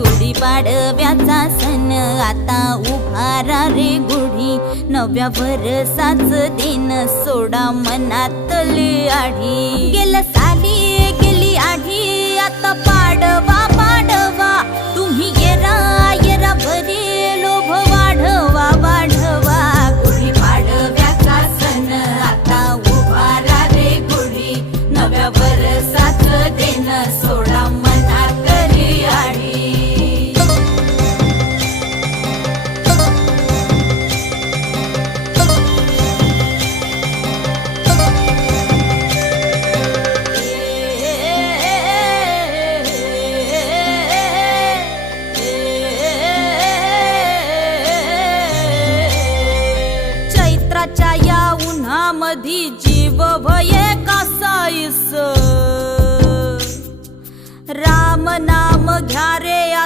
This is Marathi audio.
गुढीपाडव्याचा सण आता उभारा रे गुढी, नव्या वर्षाच दिन सोडा मनातली आढी। गेलं साली गेली आढी, आता पाडवा पाडवा, तुम्ही येरा येरा बरे लोभ वाढवा वाढवा। गुढीपाडव्याचा सण आता उभारा रे गुढी, नव्या वर्षाच दिन सोडा मनातली आढी। चैत्राच्या या उन्हामधी जीव भये कासाईस, राम नाम घ्या रे।